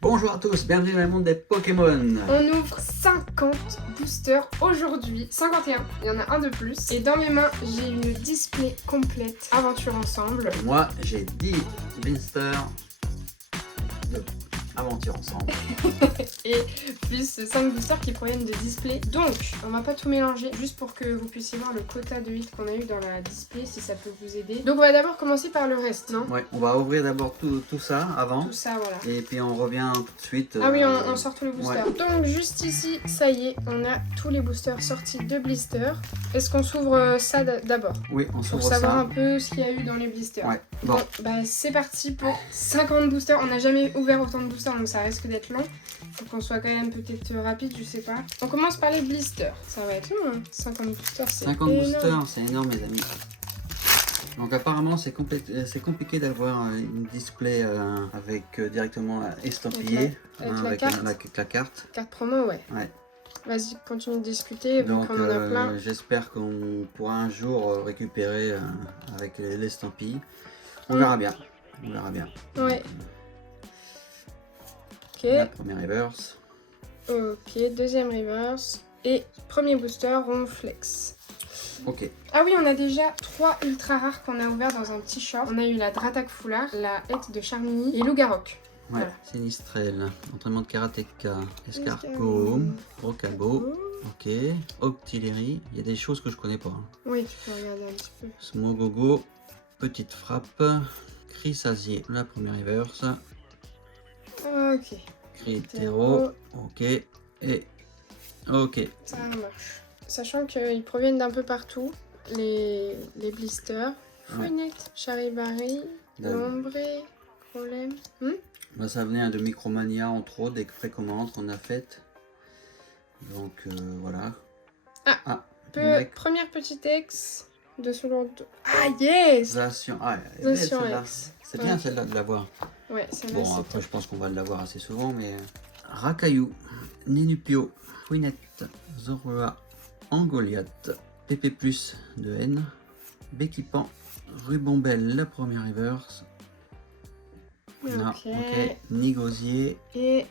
Bonjour à tous, bienvenue dans le monde des Pokémon. On ouvre 50 boosters aujourd'hui, 51, il y en a un de plus. Et dans mes mains, j'ai une display complète Aventure Ensemble. Moi, j'ai 10 blisters de Aventure Ensemble. Et plus 5 boosters qui proviennent de display. Donc, on va pas tout mélanger, juste pour que vous puissiez voir le quota de hits qu'on a eu dans la display, si ça peut vous aider. Donc on va d'abord commencer par le reste, non? Ouais, on va ouvrir d'abord tout ça avant. Tout ça, voilà. Et puis on revient tout de suite. Ah oui, on sort tous les boosters. Ouais. Donc juste ici, ça y est, on a tous les boosters sortis de blister. Est-ce qu'on s'ouvre ça d'abord? Oui, on Pour s'ouvre savoir ça. un peu ce qu'il y a eu dans les blisters. Ouais, Bon, bon. bah c'est parti pour 50 boosters. On n'a jamais ouvert autant de boosters, donc ça risque d'être long. Faut qu'on soit quand même peut-être rapide, je sais pas. On commence par les blisters. Ça va être long, hein. 50 boosters, c'est 50 énorme. boosters, c'est énorme mes amis. Donc apparemment c'est compliqué d'avoir une display avec directement estampillé avec la carte. avec la carte. Carte promo, ouais. Ouais. Vas-y, continue de discuter, vu Donc qu'on en a plein. j'espère qu'on pourra un jour récupérer avec l'estampille. On verra bien. On verra bien. Ouais. Ok. La première reverse. Ok, deuxième reverse. Et premier booster, Ronflex. Ok. Ah oui, on a déjà 3 ultra rares qu'on a ouverts dans un petit shop. On a eu la Dratak Foulard, la Hette de Charmini et Lougarok. Ouais. Voilà. Sinistrel. Entraînement de karatéka. Escargot. Rocabo. Ok. Octillerie. Il y a des choses que je connais pas. Hein. Oui, tu peux regarder un petit peu. Smogogo. Petite frappe. Crisasier. La première reverse. Ok. Critero. Ok. Et. Ok. Ça marche. Sachant qu'ils proviennent d'un peu partout, les blisters. Fouinette, Charibari, Lombré, Problème. Bah, ça venait de Micromania entre autres, des précommandes qu'on a faites. Donc voilà. Première petite ex de ce lot. Ah yes! Zation. Ah, elle est belle, Zation celle-là. X. C'est bien celle-là de l'avoir. Ouais, celle-là Bon, c'est après top. je pense qu'on va l'avoir assez souvent, mais. Rakayu, Ninupio, Fouinette, Zorua, Angoliath, PP+, de N, Béquipan, Rubombelle, la première reverse. Non, ok. Nigosier Et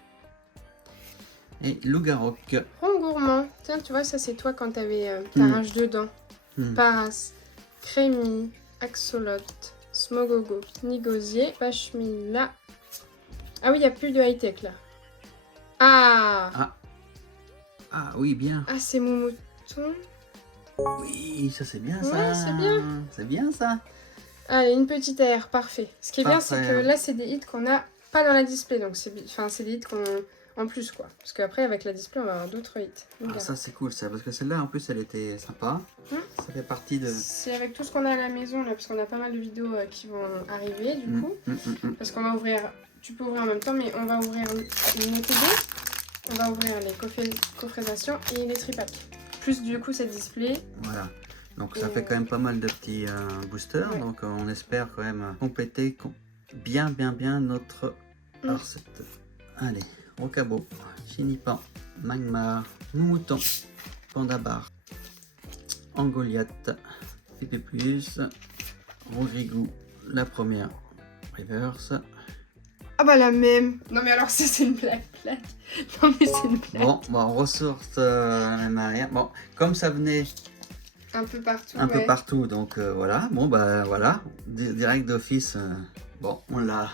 Lougarok. Rongourmand. Tiens, tu vois, ça c'est toi quand t'avais ta rage dedans. Paras, Crémy, Axolot, Smogogo, Nigosier, Pachmila. Ah oui, il n'y a plus de high-tech là. Ah Oui, bien. Ah, c'est Moumouton. Oui, ça c'est bien Ouais, ça. c'est bien. C'est bien ça. Allez, une petite AR, parfait. Ce qui est bien, c'est Parfait. que là, c'est des hits qu'on n'a pas dans la display. Donc, c'est des hits qu'on en plus, quoi. Parce qu'après, avec la display, on va avoir d'autres hits. Donc, Ah, ça c'est cool ça, parce que celle-là en plus elle était sympa. Ça fait partie de... c'est avec tout ce qu'on a à la maison, là, parce qu'on a pas mal de vidéos qui vont arriver, du coup. Parce qu'on va ouvrir... Tu peux ouvrir en même temps, mais on va ouvrir une ETB. On va ouvrir les coffraisations et les tripacks. Plus, du coup, cette display. Voilà. Donc ça fait quand même pas mal de petits boosters. Ouais. Donc on espère quand même compléter bien notre recette. Allez, Rocabo, Chinipan, Magmar, Moumouton, Pandabar, Angoliath, PP+, Rongrigou, la première reverse. Ah bah la même. Non mais alors ça c'est une blague. Non mais c'est une blague. Bon, on ressort la même arrière. Bon, comme ça venait Un peu partout. un peu partout, donc voilà. Bon bah voilà, direct d'office. Bon, on l'a.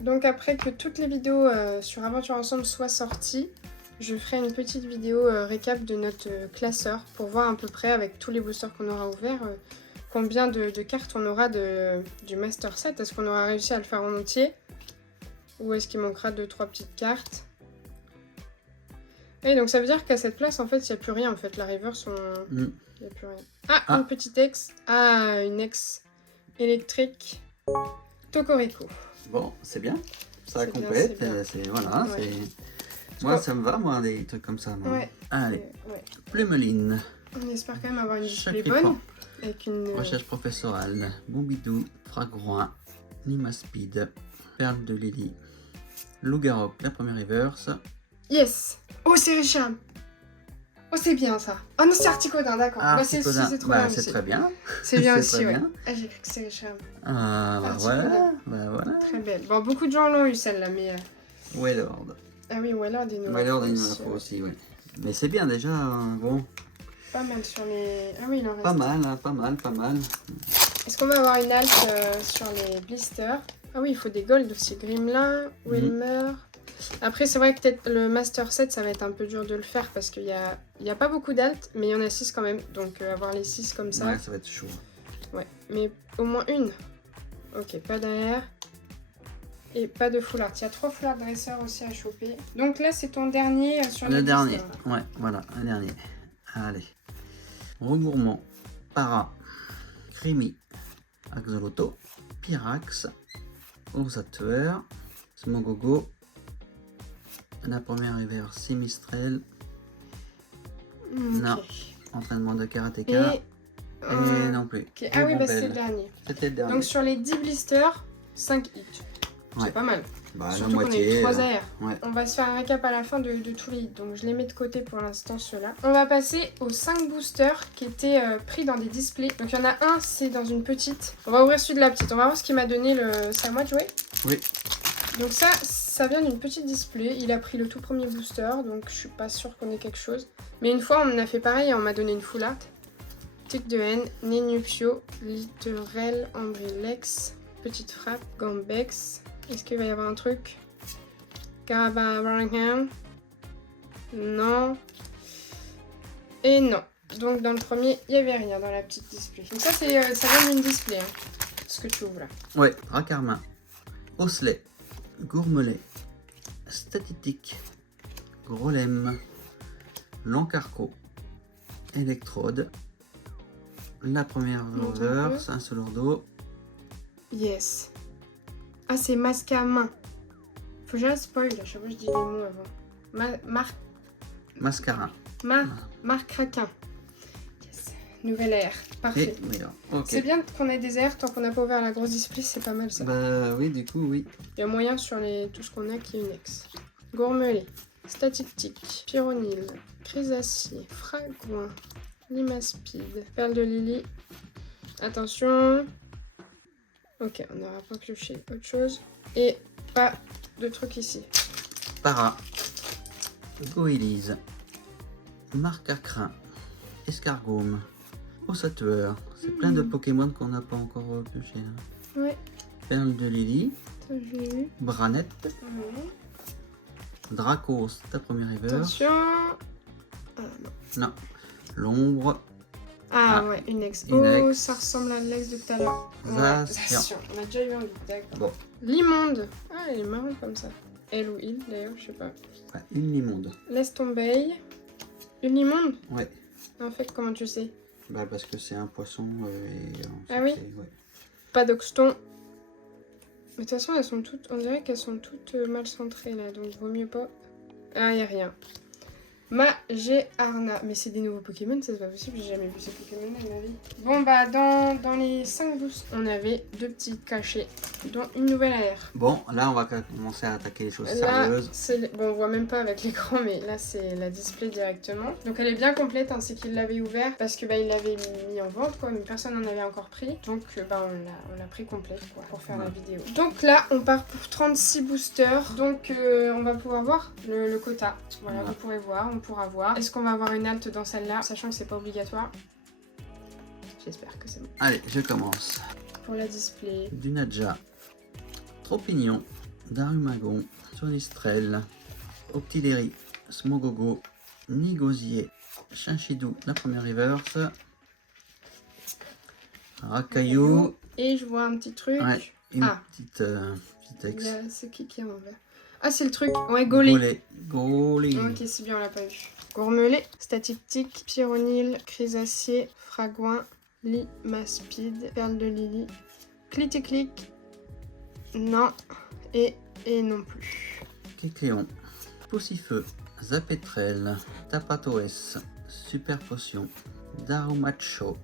Donc après que toutes les vidéos sur Aventure Ensemble soient sorties, je ferai une petite vidéo récap de notre classeur pour voir à peu près avec tous les boosters qu'on aura ouverts combien de cartes on aura du Master Set. Est-ce qu'on aura réussi à le faire en entier? Ou est-ce qu'il manquera 2-3 petites cartes? Et donc ça veut dire qu'à cette place en fait il n'y a plus rien en fait. La reverse il n'y a plus rien. Une petite ex. Une ex électrique. Tocorico. Bon, c'est bien. Ça C'est complète. bien, Voilà, Ouais. moi ça me va, moi, des trucs comme ça. Moi. Ouais. Allez, Ouais. Plumeline. On espère quand même avoir une display Chacripan. bonne. Avec une... Recherche professorale. Boubidou, Fragroin, Nimaspeed, Perle de Lily, Lougarok, la première reverse. Yes. Oh c'est Richard. Oh, c'est bien ça. Oh non, c'est Articodin, d'accord. Ah, Bah, c'est trop bien c'est aussi. très bien. C'est bien c'est aussi, très ouais. bien. Ah, j'ai cru que c'était Richard. Ah, bah Articodin. voilà, bah voilà. Très belle. Bon, beaucoup de gens l'ont eu celle-là, mais Wailord. Ah oui, Wailord et Nova. Wailord et Nova aussi, oui. Mais c'est bien déjà, bon. Pas mal sur les... Ah oui, il en reste. Pas mal, hein, pas mal, pas mal. Est-ce qu'on va avoir une halte sur les blisters? Ah oui, il faut des golds aussi. Gremlin, Wilmer. Après, c'est vrai que peut-être le Master 7, ça va être un peu dur de le faire parce qu'il y a pas beaucoup d'altes, mais il y en a 6 quand même. Donc avoir les 6 comme ça. Ouais, ça va être chaud. Ouais, mais au moins une. Ok, pas derrière. Et pas de full art. Il y a 3 full art dresseurs aussi à choper. Donc là, c'est ton dernier sur les Le dernier, blisters. ouais, voilà, le dernier. Allez. Regourmand, Para, Crémy, Axolotl, Pyrax, Osateur, Smogogo. La première rivière, Simistrel. Non. Entraînement de karatéka. Et non plus. Okay. Ah oui, bah c'est le dernier. C'était le dernier. Donc sur les 10 blisters, 5 hits. C'est Ouais. pas mal. Bah, surtout la moitié. qu'on a eu 3 AR. Ouais. On va se faire un récap à la fin de tous les hits. Donc je les mets de côté pour l'instant ceux-là. On va passer aux 5 boosters qui étaient pris dans des displays. Donc il y en a un, c'est dans une petite. On va ouvrir celui de la petite. On va voir ce qu'il m'a donné le... C'est à moi de jouer? Oui. Donc ça vient d'une petite display. Il a pris le tout premier booster. Donc je suis pas sûre qu'on ait quelque chose. Mais une fois on en a fait pareil et on m'a donné une full art. Tic de haine, Nenupio, Littorel, Ambrilex, Petite Frappe, Gambex. Est-ce qu'il va y avoir un truc? Carabaraham? Non. Et non. Donc dans le premier, il n'y avait rien dans la petite display. Donc ça, ça vient d'une display. Hein, ce que tu ouvres là. Ouais, Dracarmin, Osselet, Gourmelet, Statitique, Grolem, Lancarco, Electrode. La première reverse, un seul d'eau. Yes. Ah, c'est masque à main. Faut que je la spoil, à chaque fois je dis les mots avant. Mascara. Marc Raquin. Yes. Nouvelle air. Parfait. Okay. C'est bien qu'on ait des airs tant qu'on n'a pas ouvert la grosse display, c'est pas mal ça. Bah oui, du coup, oui. Il y a moyen sur tout ce qu'on a qui est une ex. Gourmelet, Static, Pyronil, Chrysacier, Fragouin, Limaspide, Perle de Lily. Attention. Ok, on n'aura pas pioché autre chose. Et pas de truc ici. Para, Goélise, Marcacrin, Escargome, Ossateur. C'est plein de Pokémon qu'on n'a pas encore pioché là. Ouais. Perle de Lily, J'ai eu. Branette, Ouais. Dracos, ta première river. Attention. Ah non. Non. L'ombre. Ah ouais, une ex. Une Oh, ex. ça ressemble à l'ex de tout à l'heure. Zacian. On a déjà eu un lead, d'accord. Bon. L'immonde. Ah, elle est marrante comme ça. Elle ou il d'ailleurs, je sais pas. Ouais, une limonde. Laisse tomber. Une immonde? Ouais. En fait, comment tu sais? Bah parce que c'est un poisson et Ah oui? Ouais. Pas d'oxton. Mais de toute façon, elles sont toutes. On dirait qu'elles sont toutes mal centrées là, donc vaut mieux pas. Ah, y a rien. Magearna. Mais c'est des nouveaux Pokémon, ça c'est pas possible, j'ai jamais vu ces Pokémon dans ma vie. Bon bah dans les 5 boosts, on avait 2 petits cachets, dont une nouvelle AR. Bon, là on va commencer à attaquer les choses Là, sérieuses. bon on voit même pas avec l'écran, mais là c'est la display directement. Donc elle est bien complète, hein, c'est qu'il l'avait ouvert parce que bah il l'avait mis en vente quoi, mais personne n'en avait encore pris. Donc bah on l'a pris complète quoi, pour faire la vidéo. Donc là on part pour 36 boosters, donc on va pouvoir voir le quota. Voilà, vous pourrez voir, on pourra voir. Est-ce qu'on va avoir une halte dans celle-là, sachant que c'est pas obligatoire? J'espère que c'est bon. Allez, je commence. Pour la display. Du Nadja, Tropignon, Darumagon, Sonistrel, Octillery, Smogogo, Nigosier, Chinchidou, la première reverse, Racaillou, et je vois un petit truc. ouais, une Ah. petite ex. C'est qui est en vert? Ah, c'est le truc. Ouais, Golé. Golé. Ok, c'est bien, on l'a pas eu. Gourmelet, Static, Pyronil, Chrysacier, Fragouin, Limaspide, Perle de Lily, Cliticlic, non, et non plus. Kécléon, Poussifeu, Zapetrel, Tapatoès, Super Potion, Darumacho,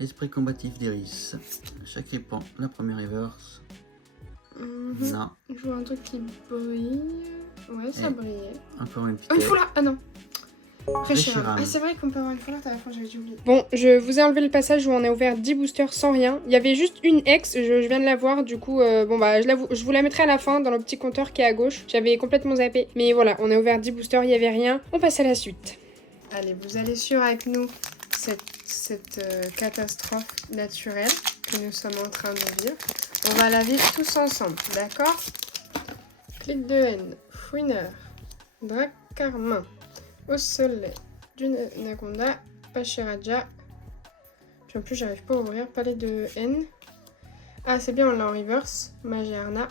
Esprit combatif d'Iris, Chakripan, la première reverse. Non. Je vois un truc qui brille. Ouais, ça Et brillait. encore une petite. Oh, il faut là. Ah non. Reshiram. Ah, c'est vrai qu'on peut avoir une full art à la fin, j'avais oublié. Bon, je vous ai enlevé le passage où on a ouvert 10 boosters sans rien. Il y avait juste une ex, je viens de la voir, du coup, bon bah, je vous la mettrai à la fin dans le petit compteur qui est à gauche. J'avais complètement zappé. Mais voilà, on a ouvert 10 boosters, il n'y avait rien. On passe à la suite. Allez, vous allez suivre avec nous cette catastrophe naturelle que nous sommes en train de vivre. On va la vivre tous ensemble, d'accord? Clic de haine, Fouineur, Dracarmin, Au soleil, Nagonda, Pachiraja. Puis en plus, j'arrive pas à ouvrir. Palais de haine. Ah, c'est bien, on l'a en reverse. Magiarna.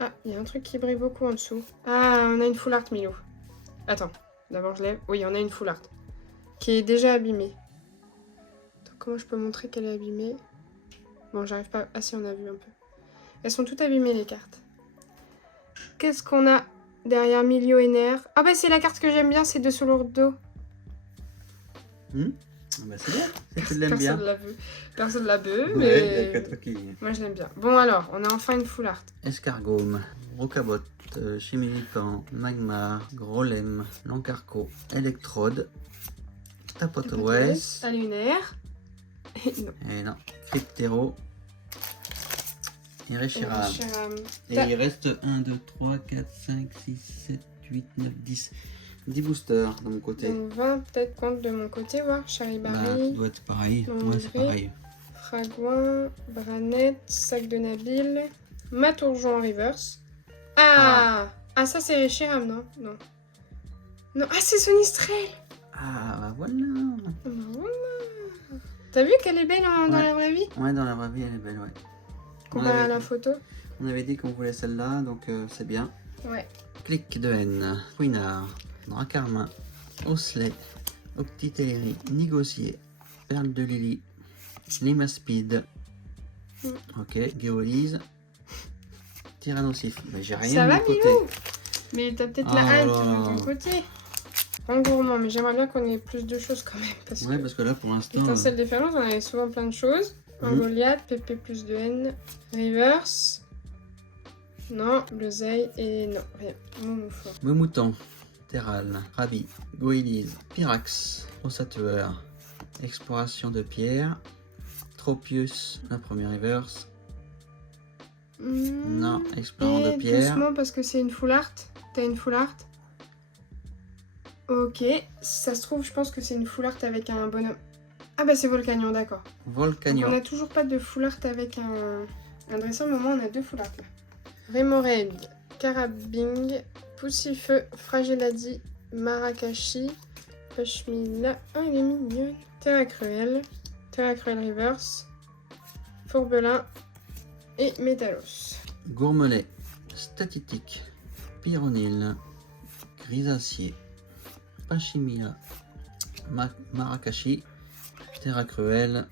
Ah, il y a un truc qui brille beaucoup en dessous. Ah, on a une full art, Milo. Attends, d'abord je lève. Oui, on a une full art. Qui est déjà abîmée. Attends, comment je peux montrer qu'elle est abîmée? Bon, j'arrive pas... Ah si, on a vu un peu. Elles sont toutes abîmées, les cartes. Qu'est-ce qu'on a derrière Milio et Ner? Ah bah c'est la carte que j'aime bien, c'est de Solordo. Bah c'est bien, si tu l'aimes bien. Personne l'a vu, Ouais, mais... y a que toi qui... Moi je l'aime bien. Bon alors, on a enfin une full art. Escargome, Rocabot, Chimilican, Magmar, Grolem, Lancarco, Electrode, Tapotowes, Alunaire. Non. Et non, Cryptero, et Reshiram. Et il reste 1, 2, 3, 4, 5, 6, 7, 8, 9, 10. 10 boosters de mon côté. Donc 20 peut-être compte de mon côté, voir. Charibari. Bah, ça doit être pareil. Ouais, c'est pareil. Fragouin, Branette, Sac de Nabil, Matourjon en reverse. Ah, ça c'est Reshiram, non? Non. Non, ah c'est Sonistrel. Ah bah voilà. T'as vu qu'elle est belle dans la vraie vie? Ouais, dans la vraie vie elle est belle, ouais. Comparé à la photo. On avait dit qu'on voulait celle-là, donc c'est bien. Ouais. Clic de haine, Fouinard, Dracarmin, Osley, Octiteleri, Négocier, Perle de Lily, Limaspide, ok, Géolise, Tyrannosif. Mais j'ai rien ça de va, mon côté. Milou? Mais t'as peut-être la halte de ton côté. Gourmand, mais j'aimerais bien qu'on ait plus de choses quand même. Parce que là pour l'instant. Étincelle déferlante, on avait souvent plein de choses. Un Goliath, PP plus de haine, Reverse. Non, Bleuzeil et non, rien. Moumoufour. Memouton, Terral, Rabi, Goélise, Pyrax, Ossatueur, Exploration de pierre, Tropius, la première reverse. Non, Explorant de pierre. Doucement parce que c'est une full art. T'as une full art? Ok, si ça se trouve, je pense que c'est une full art avec un bonhomme. Ah bah c'est Volcanion, d'accord. Volcanion. On n'a toujours pas de full art avec un dresseur, mais au moins on a deux full art là. Remoraid, Carabing, Poussifeu, Fragiladi, Marakashi, Pashmina. Ah, elle est mignonne. Terra Cruel Reverse, Fourbelin et Métalos. Gourmelet, Statitique, Pyronil, Grisacier, Pachimia, Marakashi, Terra Cruel,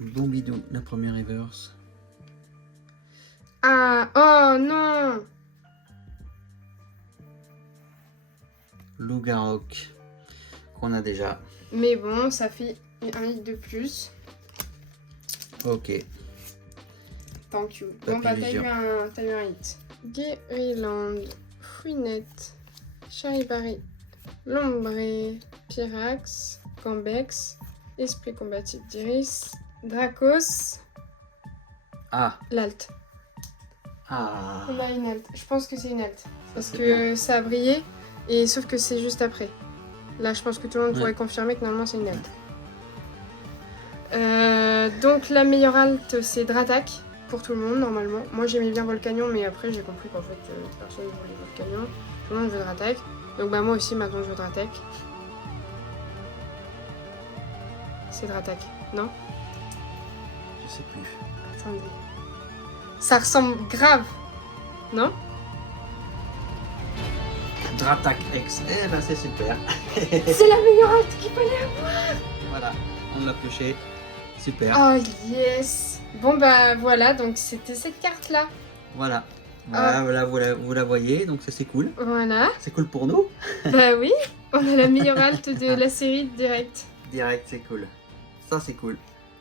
Bombidou, la première reverse. Ah, oh non! Lougarok, qu'on a déjà. Mais bon, ça fait un hit de plus. Ok. Thank you. Bon bah t'as eu un hit. Guériland, Fouinette, Charibari, Lombré, Pyrax, Cambex, Esprit combatif d'Iris, Dracos. Ah. L'alt. Ah. On a une alt. Je pense que c'est une alt. Parce que ça a brillé, et sauf que c'est juste après. Là, je pense que tout le monde pourrait confirmer que normalement c'est une alt. Donc la meilleure alt, c'est Dratak. Pour tout le monde, normalement. Moi, j'aimais bien Volcanion, mais après, j'ai compris qu'en fait, personne ne voulait Volcanion. Tout le monde veut Dratak. Donc bah moi aussi, maintenant, je veux Dratak. C'est Dratak, non? Je sais plus. Attendez. Ça ressemble grave, non? Dratak X. Eh ben c'est super. C'est la meilleure alt qu'il fallait avoir. Voilà, on l'a pioché. Super. Oh yes. Bon bah voilà, donc c'était cette carte là. Voilà. Voilà, vous la voyez, donc ça c'est cool. Voilà. C'est cool pour nous. Bah oui, on a la meilleure alt de la série direct. Direct, c'est cool. Ça c'est cool.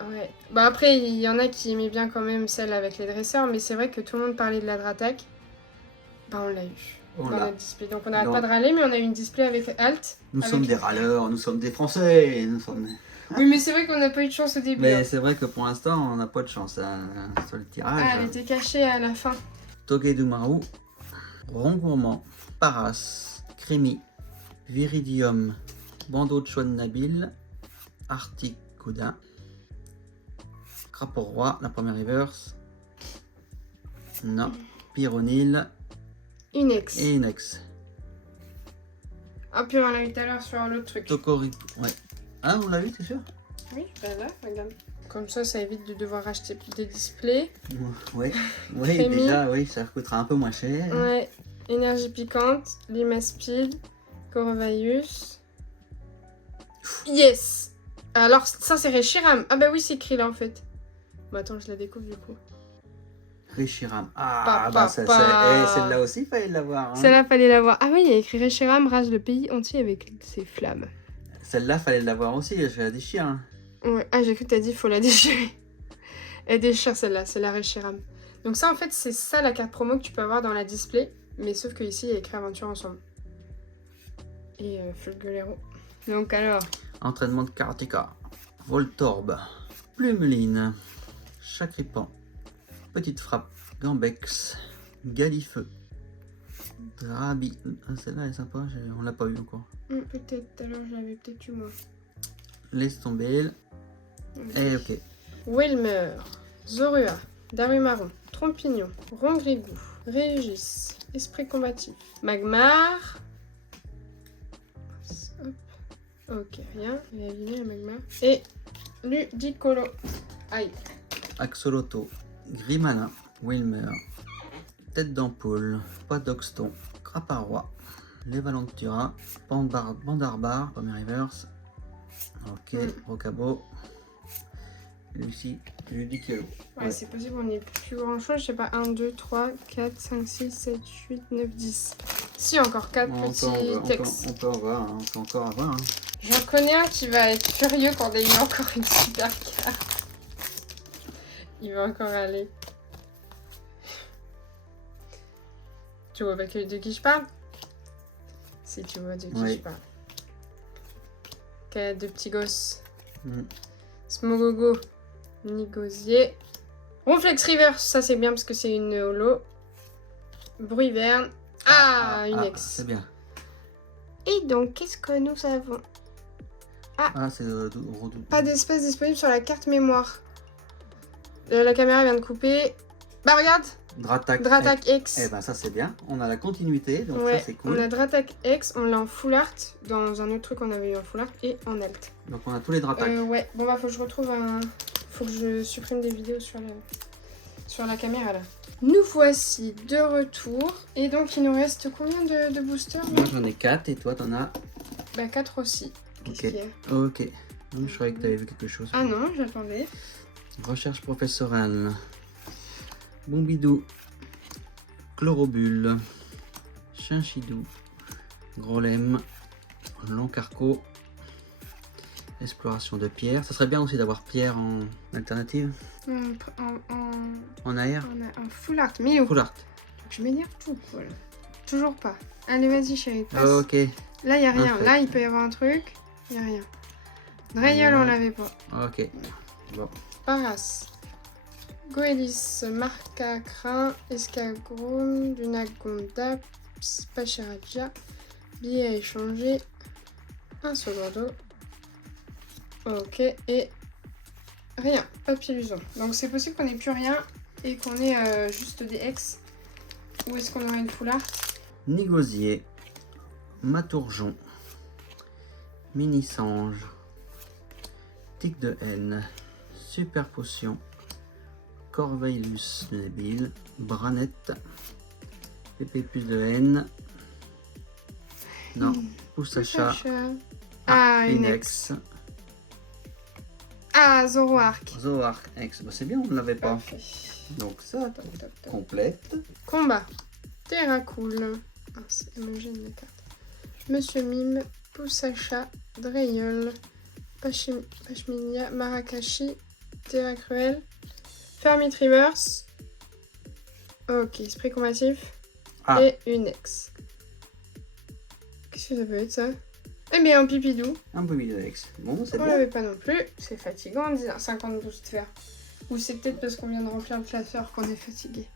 Ouais. Bah après, il y en a qui aimaient bien quand même celle avec les dresseurs, mais c'est vrai que tout le monde parlait de la Dratak. Bah on l'a eu. Oh dans là. notre display. Donc on n'arrête Donc- pas de râler, mais on a une display avec Alt. Nous avec- sommes des râleurs, nous sommes des Français. Oui, mais c'est vrai qu'on n'a pas eu de chance au début. Mais hein. c'est vrai que pour l'instant, on n'a pas de chance hein, sur le tirage. Ah, elle était cachée à la fin. Togedemaru, Rond Gourmand, Paras, Crémy, Viridium, Bandeau de Chouane Nabil, Arctic Gouda, Crapaud Roi, la première reverse. Non, Pyronil Inex. et Inex. Ah, puis on l'a eu tout à l'heure sur l'autre truc. Tokori, ouais. Ah, vous l'avez vu, c'est sûr? Oui, ben là, regarde. Comme ça évite de devoir acheter des displays. Oui, Crémy. déjà, oui, ça coûtera un peu moins cher. Ouais. Énergie piquante, Lima Speed, Corvallis. Yes! Alors, ça, c'est Reshiram. Ah, bah oui, c'est écrit là en fait. Bon, attends, je la découvre du coup. Reshiram. Ah, Pa, bah pa, ça, pa. celle-là aussi, il fallait l'avoir. Hein. Celle-là, fallait l'avoir. Ah, oui, il y a écrit Reshiram, rase le pays entier avec ses flammes. Celle-là, fallait l'avoir aussi, je la déchire. Hein. Ouais. Ah, j'ai cru que t'as dit faut la déchirer. Elle déchire celle-là, c'est la Reshiram. Donc, ça, en fait, c'est ça la carte promo que tu peux avoir dans la display. Mais sauf que ici il y a écrit Aventure ensemble. Et Fulgulero. Donc, alors. Entraînement de karatéka. Voltorb. Plumeline. Chacripan. Petite frappe. Gambex. Galifeu. Drabi. Ah, celle-là elle est sympa, on l'a pas eu encore. Peut-être, tout à l'heure je l'avais peut-être eu moi. Laisse tomber. Et ok. Wilmer, Zorua, Darumaron, Trompignon, Rongrigou, Régis, Esprit combatif, Magmar. Hop. Ok, rien, il est abîmé le Magmar. Et Ludicolo. Aïe. Axoloto. Grimana. Wilmer. Tête d'ampoule. Padoxton. Craparois. Levalentura. Bandarbar. Premier reverse. Ok. Rocabo. Lucie. Ludicolo. Ouais, c'est possible, on n'est plus grand chose. Je sais pas, 1, 2, 3, 4, 5, 6, 7, 8, 9, 10. Si, encore 4 petits textes. On peut en voir, hein, on peut encore avoir. Hein. J'en connais un qui va être furieux quand on a eu encore une super carte. Il va encore aller. Tu vois de qui je parle? Si tu vois de qui Oui. je parle. Ok, deux petits gosses. Mm. Smogogo, Nigosier. Ronflex River, ça c'est bien parce que c'est une holo. Bruyverne. Ah, une ex. C'est bien. Et donc, qu'est-ce que nous avons? Ah, c'est Pas d'espèce disponible sur la carte mémoire. La caméra vient de couper. Bah regarde, Dratak X. Eh ben ça c'est bien. On a la continuité, donc Ouais, ça c'est cool. on a Dratak X, on l'a en full art. Dans un autre truc, on avait eu en full art et en alt. Donc on a tous les Dratak. Ouais, bon bah faut que je retrouve un... Faut que je supprime des vidéos sur la caméra là. Nous voici de retour. Et donc il nous reste combien de boosters là? Moi j'en ai 4 et toi t'en as. Bah 4 aussi. Qu'est-ce qu'il y a? Ok. Je croyais que t'avais vu quelque chose. Ah non, j'attendais. Recherche professorale. Bombidou. Chlorobule. Chinchidou. Grolem. Long-carco. Exploration de pierre. Ça serait bien aussi d'avoir pierre en alternative. En air. En full art. Mais où? Full art. Je m'énerve tout. Voilà. Toujours pas. Allez, vas-y, chérie. Passe. Ok. Là, il n'y a rien. Parfait. Là, il peut y avoir un truc. Il n'y a rien. Dreyol, on l'avait pas. Ok. Bon. Paras. Goélis, Marcacrin, Escagrom, Dunagonda, Pacharadia, billet à échanger, un Sodordo. Ok, et rien, pas de Piluson. Donc c'est possible qu'on ait plus rien et qu'on ait juste des ex. Ou est-ce qu'on aurait une full art? Nigosier. Matourgeon. Mini-sange. Tic de haine. Super potion. Corveillus débile. Branette. PP plus de haine. Non. Poussacha. Ah, une ex. Ah, Zoroark. Zoroark X. Bah, c'est bien, on ne l'avait pas. Parfait. Donc ça, Top, top, top. complète. Combat. Terracool. Ah, c'est homogène la carte. Monsieur Mime. Poussacha. Dreyol. Pashminia. Marakashi. Terra Cruel. Fermit Reverse. Ok, esprit combatif. Ah. Et une ex. Qu'est-ce que ça peut être ça? Eh bien, un pipidou. Un peu Alex. Bon, c'est On bien. l'avait pas non plus. C'est fatigant, 50 boosters. Ou c'est peut-être parce qu'on vient de remplir le classeur qu'on est fatigué.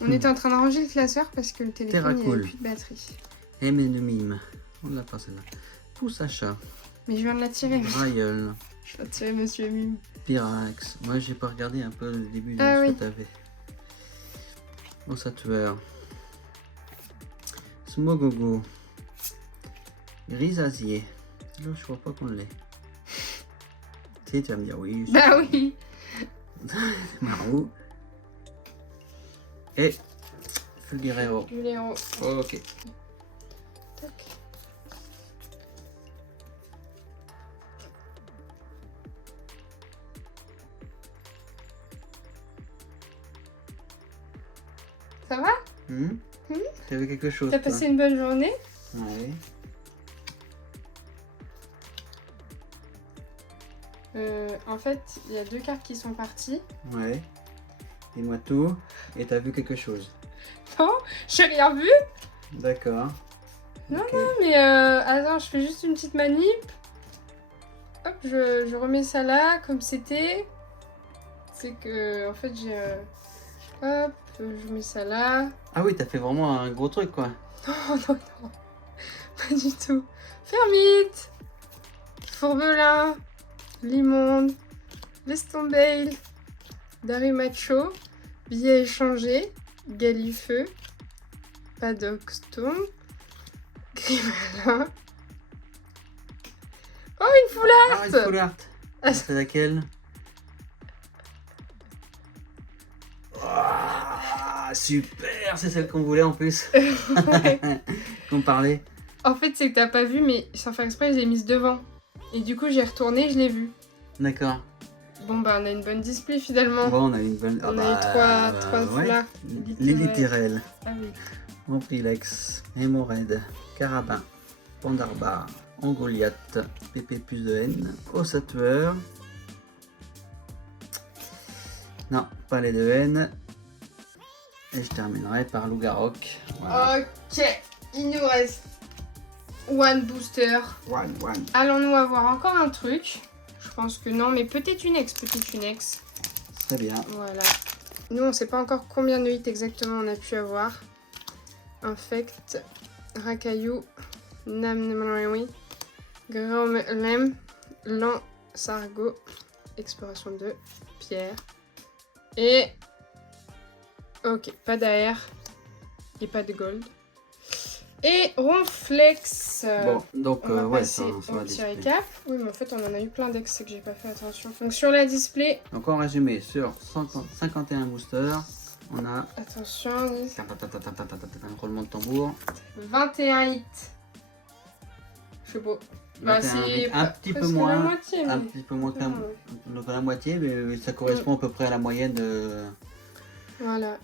On était en train de ranger le classeur parce que le téléphone il avait plus de batterie. M et de mime. On l'a pas celle-là. Poussacha. Mais je viens de la tirer. Brailleul. Je vais tirer Monsieur Mime. Pyrax. Moi, j'ai pas regardé un peu le début de Ah ce oui. que t'avais. Ossatueur. Smogogo. Grisazier. Là, je crois pas qu'on l'ait. Tu sais, tu vas me dire oui. Bah oui. Marou. Et Fulguerero. Guléro. Ok. Tac. Ça va? T'as vu quelque chose? T'as toi passé une bonne journée? Ouais. En fait, il y a 2 cartes qui sont parties. Ouais. Dis-moi tout. Et t'as vu quelque chose? Non, j'ai rien vu. D'accord. Non, Ok. Mais attends, je fais juste une petite manip. Hop, je remets ça là, comme c'était. C'est que, en fait, j'ai... hop, je mets ça là. Ah oui, t'as fait vraiment un gros truc, quoi. Non, non, non. Pas du tout. Fermite. Fourbelin. Limonde. Lestombail. Darimacho. Billet échangé. Galifeu. Paddockstone. Grimalin. Oh, une foulard. Ah, une foulard. Ah, C'est laquelle? Ah, super. C'est celle qu'on voulait en plus. Ouais. Qu'on parlait. En fait, c'est que t'as pas vu, mais sans faire exprès, je l'ai mise devant. Et du coup, j'ai retourné, je l'ai vue. D'accord. Bon, bah, on a une bonne display finalement. Bon, on a une bonne. On a eu trois foulards. Lilithirel. Ah oui. Amprilex. Hémorraide. Carabin. Pandarbar. Angoliath. PP plus de N. Ossatueur. Non, pas les deux N. Et je terminerai par Lougarok. Voilà. Ok, il nous reste one booster. One. Allons-nous avoir encore un truc? Je pense que non, mais peut-être une ex, Très bien. Voilà. Nous, on sait pas encore combien de hits exactement on a pu avoir. Infect, Racaillou, Namnemraoui, Gromlem, Lan Sargo, Exploration 2, Pierre. Et... ok, pas d'AR et pas de gold. Et Ronflex. Bon, donc, On va ouais, passer ça va au petit display. récap. Oui, mais en fait, on en a eu plein d'ex, c'est que j'ai pas fait attention. Donc, sur la display, Donc, en résumé, sur 51 boosters, on a attention, un roulement de tambour. 21 hits. Je sais pas. Bah, 21 c'est un petit peu presque moins. la moitié. Un Mais... petit peu moins que Ouais. donc à la moitié, mais ça correspond à peu près à la moyenne de Voilà.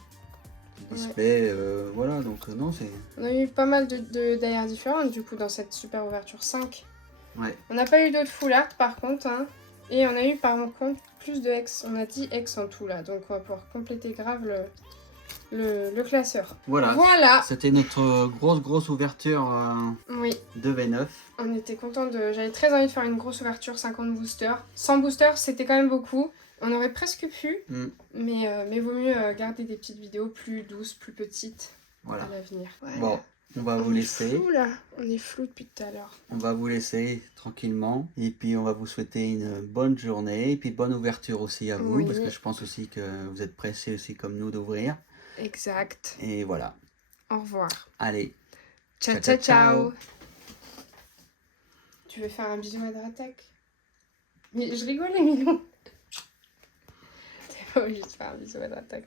display. Voilà, donc non, c'est. On a eu pas mal d'AR différentes, du coup, dans cette super ouverture 5. Ouais. On n'a pas eu d'autres full art, par contre. Hein. Et on a eu, par contre, plus de ex. On a 10 ex en tout, là. Donc, on va pouvoir compléter grave le classeur. Voilà. C'était notre grosse ouverture Oui. de V9. On était content de... J'avais très envie de faire une grosse ouverture, 50 boosters. 100 boosters, c'était quand même beaucoup. On aurait presque pu, mais vaut mieux garder des petites vidéos plus douces, plus petites à l'avenir. Ouais. Bon, on va vous laisser. Flou, là. On est flou depuis tout à l'heure. On va vous laisser tranquillement. Et puis, on va vous souhaiter une bonne journée. Et puis, bonne ouverture aussi à vous. Oui. Parce que je pense aussi que vous êtes pressés aussi comme nous d'ouvrir. Exact. Et voilà. Au revoir. Allez. Ciao. Tu veux faire un bisou à Dratak? Mais je rigole, Emilon. T'es pas obligé de faire un bisou à Dratak.